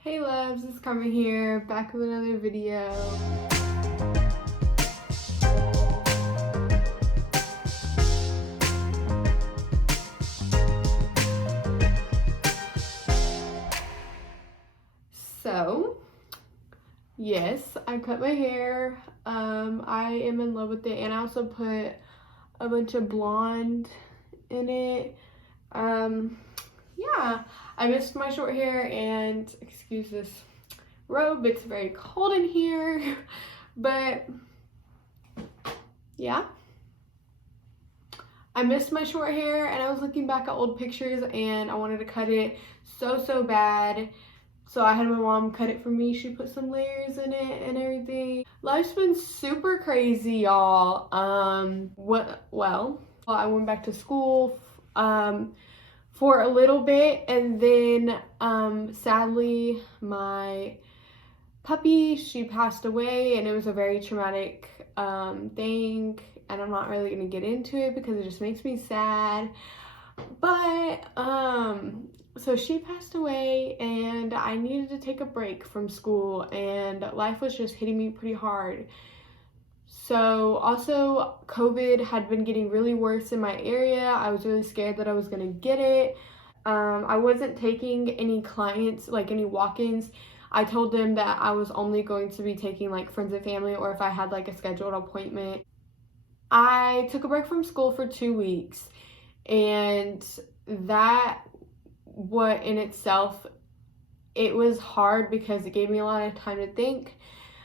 Hey loves, it's Carmen here, back with another video. So, yes, I cut my hair. I am in love with it, and I also put a bunch of blonde in it. Yeah, I missed my short hair, and excuse this robe, it's very cold in here, but yeah. I missed my short hair, and I was looking back at old pictures and I wanted to cut it so bad. So I had my mom cut it for me. She put some layers in it and everything. Life's been super crazy, y'all. Well, I went back to school for a little bit, and then sadly my puppy, she passed away, and it was a very traumatic thing, and I'm not really gonna get into it because it just makes me sad. But so she passed away, and I needed to take a break from school, and life was just hitting me pretty hard. So also COVID had been getting really worse in my area. I was really scared that I was gonna get it. I wasn't taking any clients, like any walk-ins. I told them that I was only going to be taking like friends and family, or if I had like a scheduled appointment. I took a break from school for 2 weeks, and that, what in itself, it was hard because it gave me a lot of time to think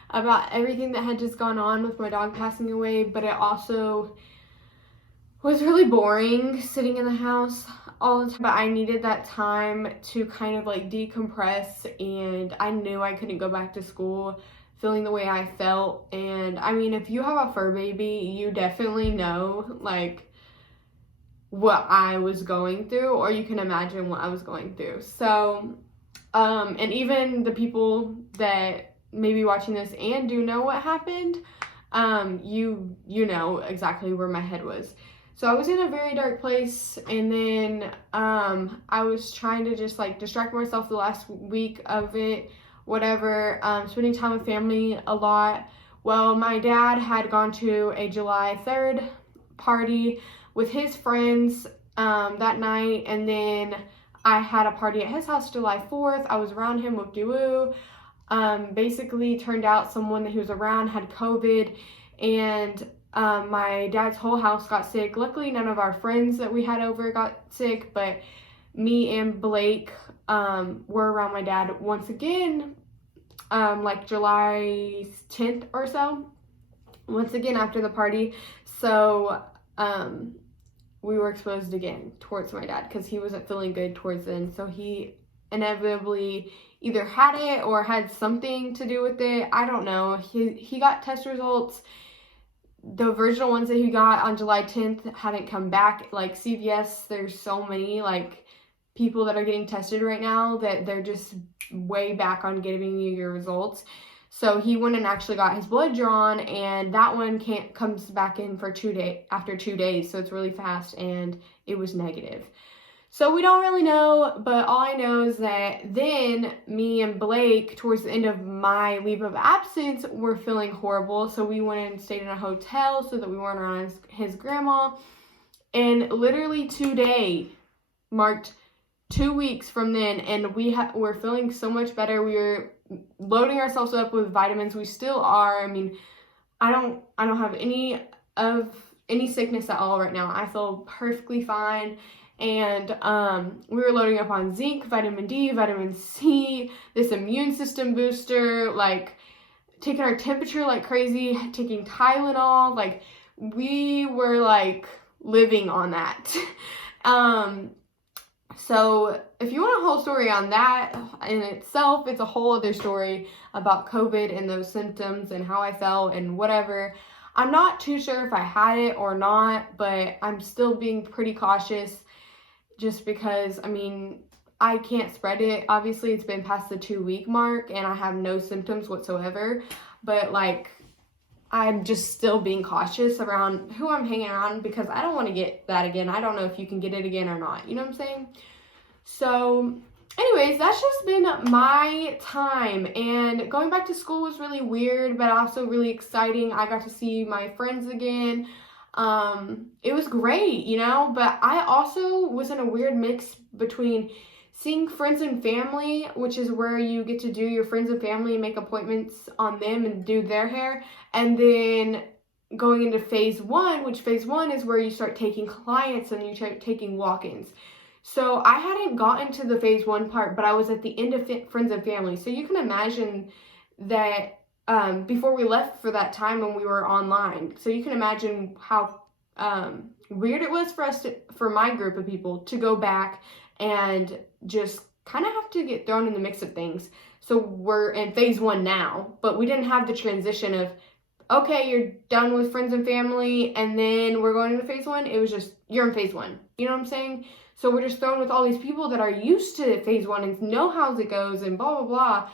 about everything that had just gone on with my dog passing away, but it also was really boring sitting in the house all the time. But I needed that time to kind of like decompress, and I knew I couldn't go back to school feeling the way I felt. And I mean, if you have a fur baby, you definitely know like what I was going through, or you can imagine what I was going through. So and even the people that may be watching this and do know what happened, you know exactly where my head was. So I was in a very dark place, and then I was trying to just like distract myself the last week of it, whatever, spending time with family a lot. Well, my dad had gone to a July 3rd party with his friends that night, and then I had a party at his house July 4th. I was around him with Dewoo. Basically turned out someone that he was around had COVID, and my dad's whole house got sick. Luckily, none of our friends that we had over got sick, but me and Blake were around my dad once again, like July 10th or so, once again after the party. So we were exposed again towards my dad because he wasn't feeling good towards then. So he inevitably either had it or had something to do with it. I don't know. He got test results. The original ones that he got on July 10th hadn't come back. Like CVS, there's so many like people that are getting tested right now that they're just way back on giving you your results. So he went and actually got his blood drawn, and that one comes back in for after 2 days. So it's really fast, and it was negative. So we don't really know, but all I know is that then me and Blake, towards the end of my leave of absence, were feeling horrible. So we went and stayed in a hotel so that we weren't around his grandma. And literally today marked 2 weeks from then, and we're feeling so much better. We were loading ourselves up with vitamins. We still are. I mean, I don't have any sickness at all right now. I feel perfectly fine. And we were loading up on zinc, vitamin D, vitamin C, this immune system booster, like taking our temperature like crazy, taking Tylenol. Like we were like living on that. So if you want a whole story on that in itself, it's a whole other story about COVID and those symptoms and how I felt and whatever. I'm not too sure if I had it or not, but I'm still being pretty cautious just because, I mean, I can't spread it. Obviously, it's been past the 2-week mark and I have no symptoms whatsoever, but like, I'm just still being cautious around who I'm hanging around because I don't want to get that again. I don't know if you can get it again or not. You know what I'm saying? So anyways, that's just been my time, and going back to school was really weird but also really exciting. I got to see my friends again. It was great, you know, but I also was in a weird mix between seeing friends and family, which is where you get to do your friends and family and make appointments on them and do their hair, and then going into phase one, which phase one is where you start taking clients and you start taking walk-ins. So I hadn't gotten to the phase one part, but I was at the end of friends and family. So you can imagine that before we left for that time when we were online. So you can imagine how weird it was for us for my group of people to go back and just kind of have to get thrown in the mix of things. So we're in phase one now, but we didn't have the transition of, okay, you're done with friends and family, and then we're going into phase one. It was just, you're in phase one. You know what I'm saying? So we're just thrown with all these people that are used to phase one and know how it goes and blah, blah, blah.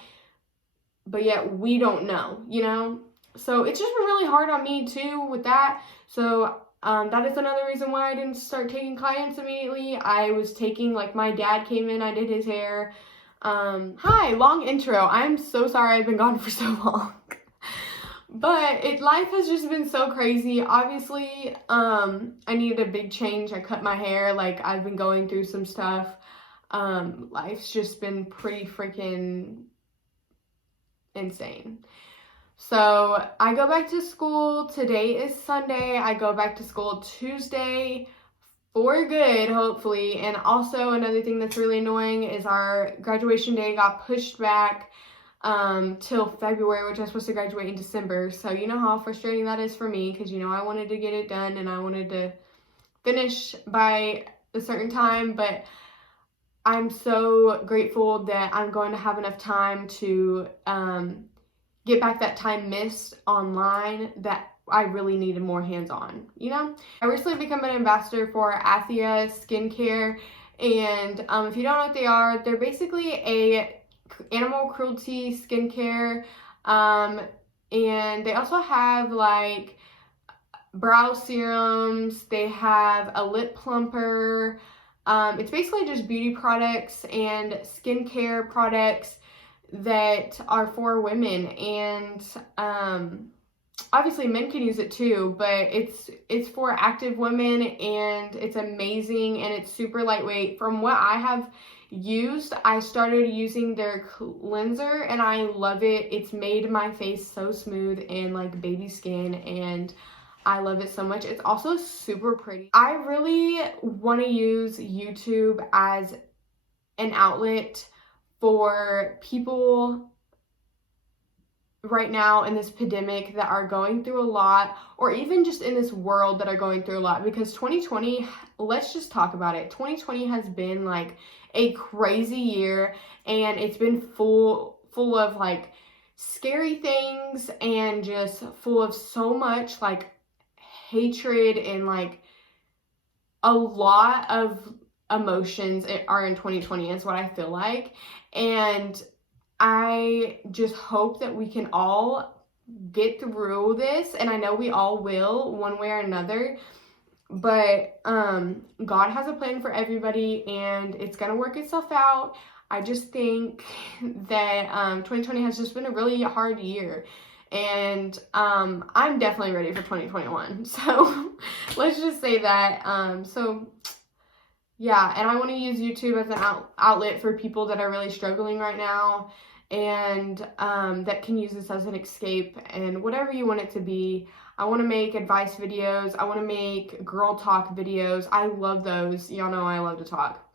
But yet we don't know, you know? So it's just been really hard on me too with that. So that is another reason why I didn't start taking clients immediately. I was taking, like, my dad came in, I did his hair. Hi, long intro. I'm so sorry I've been gone for so long. But life has just been so crazy. Obviously, I needed a big change. I cut my hair. Like, I've been going through some stuff. Life's just been pretty freaking insane. So I go back to school. Today is Sunday. I go back to school Tuesday for good, hopefully. And also another thing that's really annoying is our graduation day got pushed back till February, which I was supposed to graduate in December. So you know how frustrating that is for me, because, you know, I wanted to get it done and I wanted to finish by a certain time, but I'm so grateful that I'm going to have enough time to get back that time missed online that I really needed more hands-on, you know? I recently become an ambassador for Athia Skincare, and if you don't know what they are, they're basically a animal cruelty skincare, and they also have like brow serums, they have a lip plumper. It's basically just beauty products and skincare products that are for women, and obviously men can use it too, but it's for active women, and it's amazing, and it's super lightweight. From what I have used, I started using their cleanser and I love it. It's made my face so smooth and like baby skin, and I love it so much. It's also super pretty. I really want to use YouTube as an outlet for people right now in this pandemic that are going through a lot, or even just in this world that are going through a lot, because 2020, let's just talk about it. 2020 has been like a crazy year, and it's been full of like scary things and just full of so much like hatred and like a lot of emotions are in 2020 is what I feel like. And I just hope that we can all get through this, and I know we all will one way or another, but God has a plan for everybody and it's gonna work itself out. I just think that 2020 has just been a really hard year, and I'm definitely ready for 2021. So let's just say that. So yeah, and I want to use YouTube as an outlet for people that are really struggling right now, and that can use this as an escape, and whatever you want it to be. I want to make advice videos. I want to make girl talk videos. I love those. Y'all know I love to talk.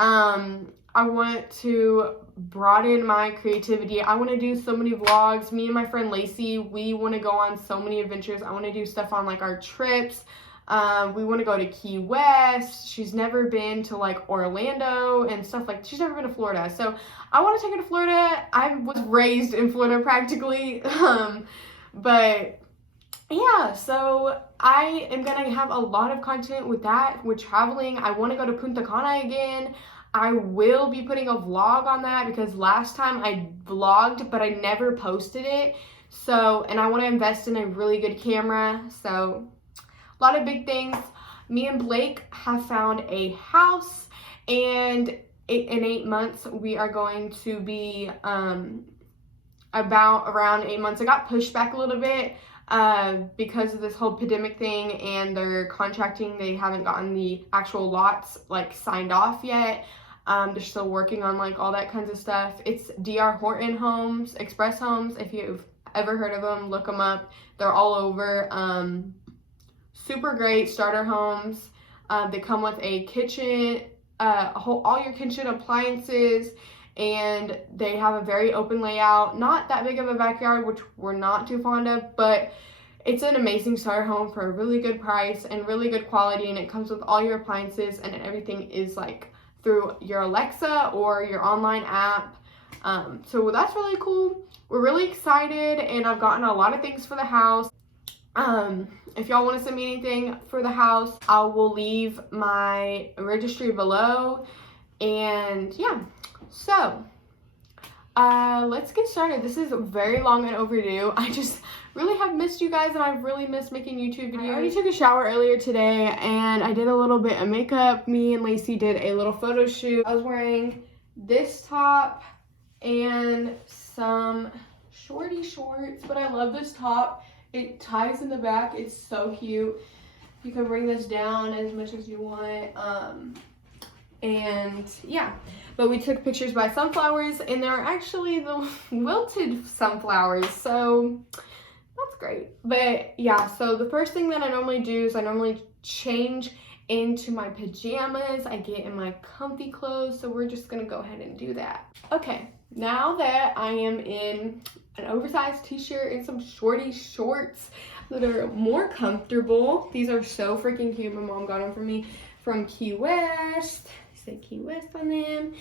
I want to broaden my creativity. I want to do so many vlogs. Me and my friend Lacey, we want to go on so many adventures. I want to do stuff on like our trips. We want to go to Key West. She's never been to like Orlando and stuff like, she's never been to Florida. So I want to take her to Florida. I was raised in Florida practically. But yeah, so I am going to have a lot of content with that, with traveling. I want to go to Punta Cana again. I will be putting a vlog on that, because last time I vlogged, but I never posted it. So, and I want to invest in a really good camera. So a lot of big things. Me and Blake have found a house, and in 8 months, we are going to be about around 8 months. It got pushed back a little bit because of this whole pandemic thing, and they're contracting. They haven't gotten the actual lots like signed off yet. They're still working on like all that kinds of stuff. It's DR Horton Homes, Express Homes. If you've ever heard of them, look them up. They're all over. Super great starter homes. They come with a kitchen, all your kitchen appliances, and they have a very open layout. Not that big of a backyard, which we're not too fond of, but it's an amazing starter home for a really good price and really good quality, and it comes with all your appliances, and everything is like through your Alexa or your online app. So that's really cool. We're really excited, and I've gotten a lot of things for the house. If y'all want to send me anything for the house, I will leave my registry below. And yeah, so let's get started. This is very long and overdue. I just really have missed you guys, and I've really missed making YouTube videos. I already took a shower earlier today, and I did a little bit of makeup. Me and Lacey did a little photo shoot. I was wearing this top and some shorty shorts, but I love this top. It ties in the back. It's so cute. You can bring this down as much as you want. And yeah, but we took pictures by sunflowers, and they're actually the wilted sunflowers, so that's great. But yeah, so the first thing that I normally do is I normally change into my pajamas. I get in my comfy clothes, so we're just gonna go ahead and do that. Okay, now that I am in an oversized t-shirt and some shorty shorts that are more comfortable. These are so freaking cute. My mom got them for me from Key West. They say Key West on them.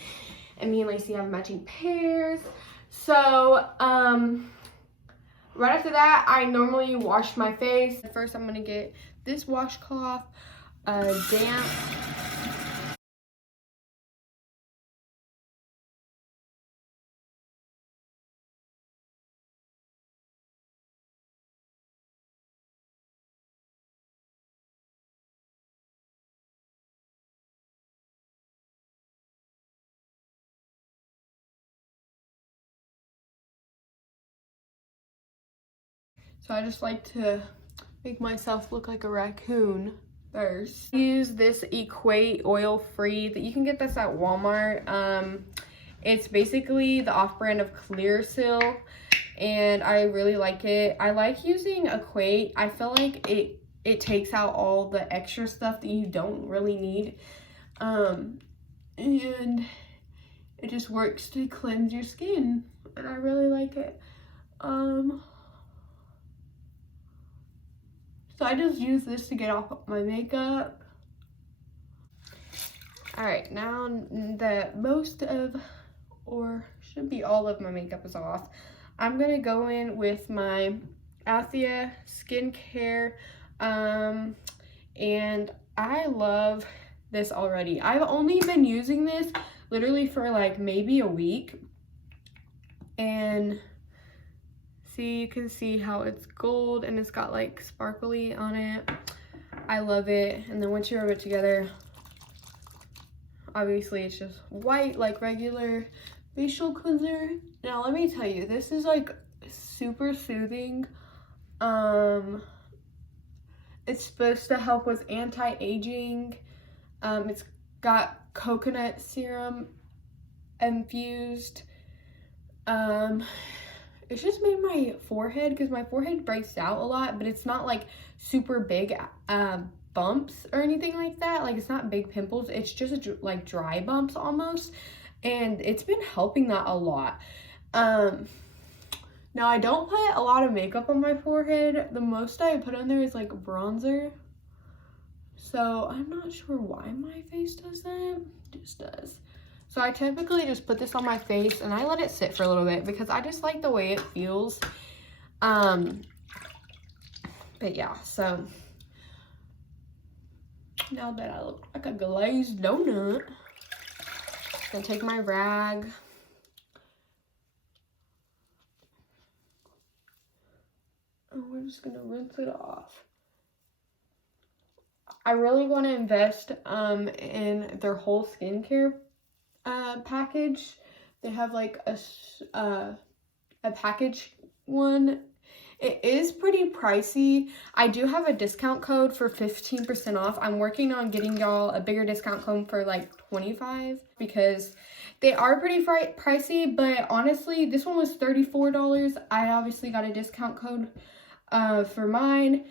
And me and Lacey have matching pairs. So, right after that, I normally wash my face. First, I'm gonna get this washcloth damp. So I just like to make myself look like a raccoon first. I use this Equate oil-free that you can get this at Walmart. It's basically the off-brand of Clear Seal, and I really like it. I like using Equate. I feel like it takes out all the extra stuff that you don't really need. And it just works to cleanse your skin, and I really like it. So I just use this to get off my makeup. All right, now that most of, or should be all of my makeup is off, I'm gonna go in with my Althea skincare, and I love this already. I've only been using this literally for like maybe a week, and see, you can see how it's gold and it's got like sparkly on it. I love it. And then once you rub it together, obviously it's just white like regular facial cleanser. Now let me tell you, this is like super soothing. It's supposed to help with anti-aging. It's got coconut serum infused. It's just made my forehead, because my forehead breaks out a lot, but it's not like super big bumps or anything like that. Like, it's not big pimples. It's just like dry bumps almost, and it's been helping that a lot. Now I don't put a lot of makeup on my forehead. The most I put on there is like bronzer. So I'm not sure why my face does that. It just does. So I typically just put this on my face and I let it sit for a little bit because I just like the way it feels. But yeah, so now that I look like a glazed donut, I'm gonna take my rag. And we're just gonna rinse it off. I really want to invest in their whole skincare package. They have like a package one. It is pretty pricey. I do have a discount code for 15% off. I'm working on getting y'all a bigger discount code for like 25 because they are pretty pricey, but honestly, this one was $34. I obviously got a discount code for mine,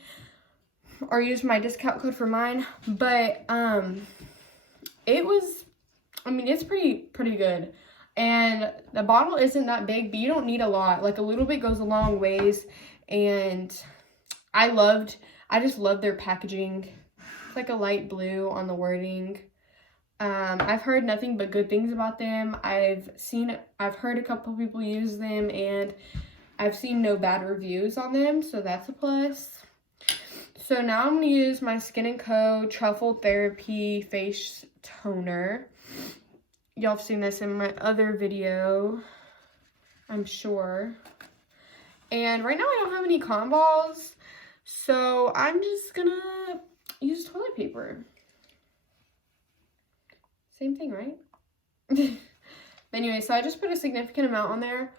or used my discount code for mine, but it was, I mean, it's pretty good. And the bottle isn't that big, but you don't need a lot. Like a little bit goes a long ways. And I just loved their packaging. It's like a light blue on the wording. I've heard nothing but good things about them. I've heard a couple people use them, and I've seen no bad reviews on them, so that's a plus. So now I'm gonna use my Skin & Co. Truffle Therapy Face Toner. Y'all have seen this in my other video, I'm sure. And right now I don't have any cotton balls, so I'm just gonna use toilet paper. Same thing, right? Anyway, so I just put a significant amount on there.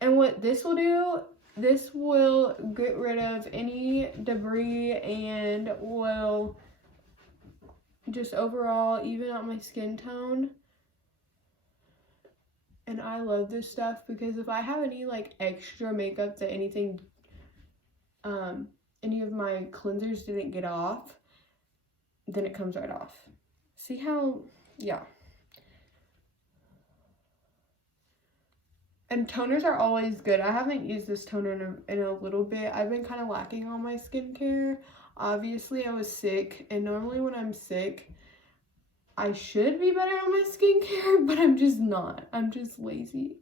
And what this will do, this will get rid of any debris and will just overall even out my skin tone. And I love this stuff because if I have any like extra makeup that any of my cleansers didn't get off, then it comes right off. See how, yeah. And toners are always good. I haven't used this toner in a little bit. I've been kind of lacking on my skincare. Obviously, I was sick, and normally when I'm sick, I should be better on my skincare, but I'm just not. I'm just lazy.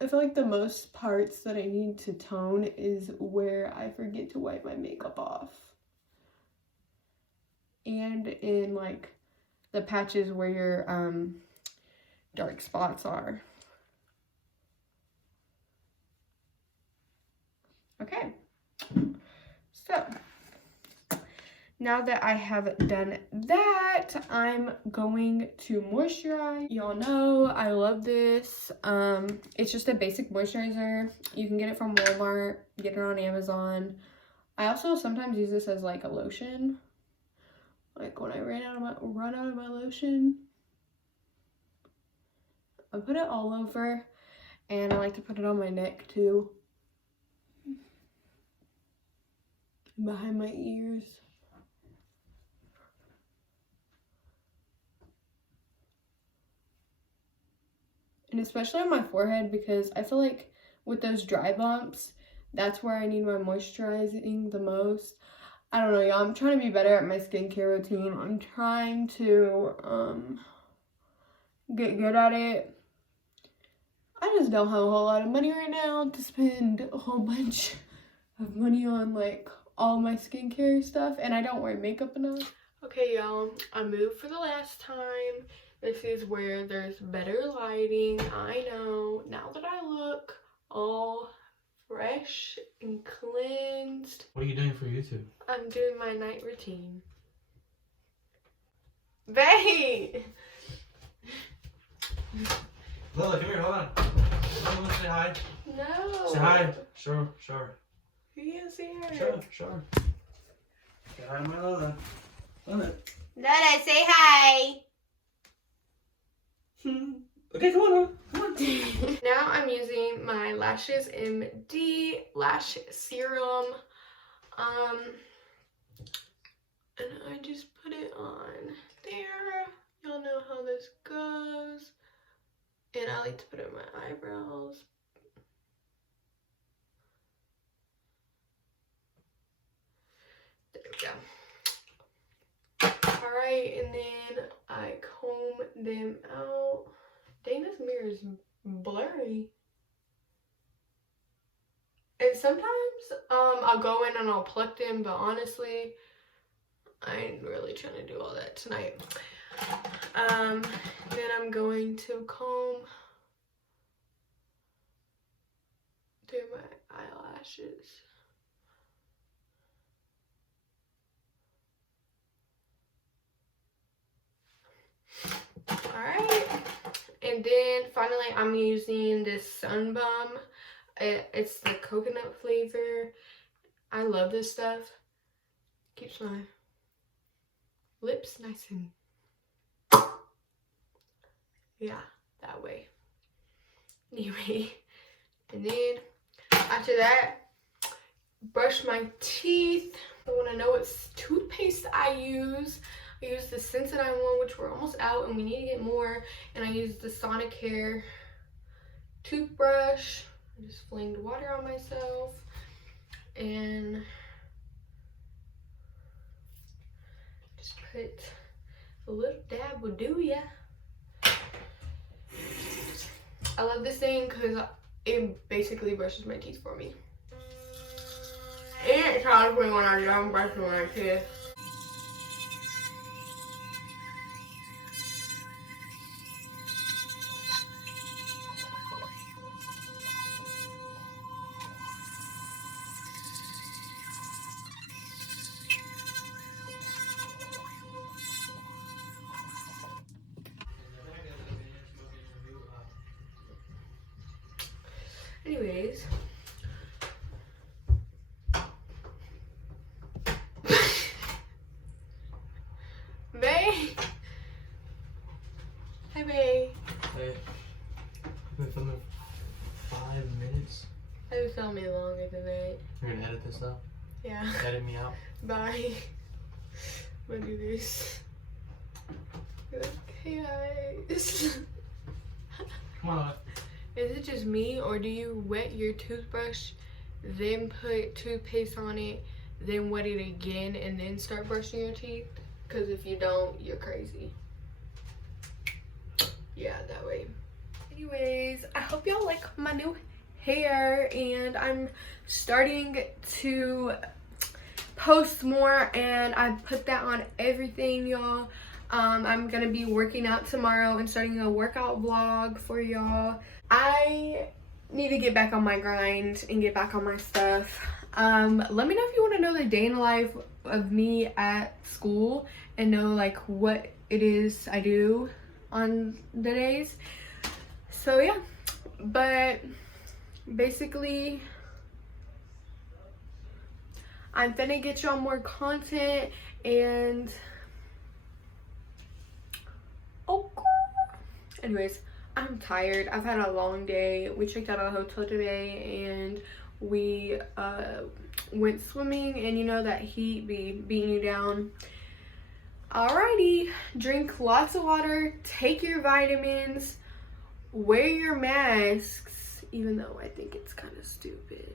I feel like the most parts that I need to tone is where I forget to wipe my makeup off. And in like the patches where your dark spots are. Okay. So now that I have done that, I'm going to moisturize. Y'all know I love this. It's just a basic moisturizer. You can get it from Walmart, get it on Amazon. I also sometimes use this as like a lotion. Like when I run out of my lotion, I put it all over, and I like to put it on my neck too. Behind my ears. And especially on my forehead, because I feel like with those dry bumps, that's where I need my moisturizing the most. I don't know, y'all. I'm trying to be better at my skincare routine. I'm trying to get good at it. I just don't have a whole lot of money right now to spend a whole bunch of money on like all my skincare stuff, and I don't wear makeup enough. Okay, y'all. I moved for the last time. This is where there's better lighting. I know. Now that I look all fresh and cleansed. What are you doing for YouTube? I'm doing my night routine. Babe! Lola, come here, hold on. Lola, say hi. No. Say hi. Sure. You can't see her. Sure. Say hi to my Lola. Lola, say hi. Okay, come on. Now I'm using my Lashes MD Lash Serum. And I just put it on there. Y'all know how this goes. And I like to put it in my eyebrows. There we go. Alright, and then I comb them out. Dang, this mirror is blurry. And sometimes I'll go in and I'll pluck them, but honestly, I ain't really trying to do all that tonight. Then I'm going to comb through my eyelashes. And then finally, I'm using this Sun Bum. It's the coconut flavor. I love this stuff. Keeps my lips nice and, yeah, that way. Anyway, and then after that, brush my teeth. I want to know what toothpaste I use. I use the Sensodyne one, which we're almost out and we need to get more. And I use the Sonicare toothbrush. I just flinged water on myself. And just put a little dab will do ya. I love this thing because it basically brushes my teeth for me. And it tells me when I'm done brushing my teeth. Anyways, Bae. Hi, Bae. Hey, I've been filming 5 minutes. I was filming longer than that. You're gonna edit this out? Yeah. Edit me out? Bye. I'm gonna do this. Be like, hey guys. Come on. Is it just me, or do you wet your toothbrush, then put toothpaste on it, then wet it again, and then start brushing your teeth? Because if you don't, you're crazy. Yeah, that way. Anyways, I hope y'all like my new hair, and I'm starting to post more, and I put that on everything, y'all. I'm gonna be working out tomorrow and starting a workout vlog for y'all. I need to get back on my grind and get back on my stuff. Let me know if you want to know the day in the life of me at school and know like what it is I do on the days. So yeah, but basically I'm finna get y'all more content, and anyways, I'm tired. I've had a long day. We checked out of the hotel today and we went swimming, and you know that heat be beating you down. Alrighty, drink lots of water, take your vitamins, wear your masks, even though I think it's kind of stupid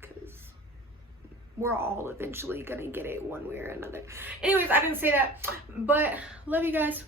because we're all eventually gonna get it one way or another. Anyways, I didn't say that, but love you guys.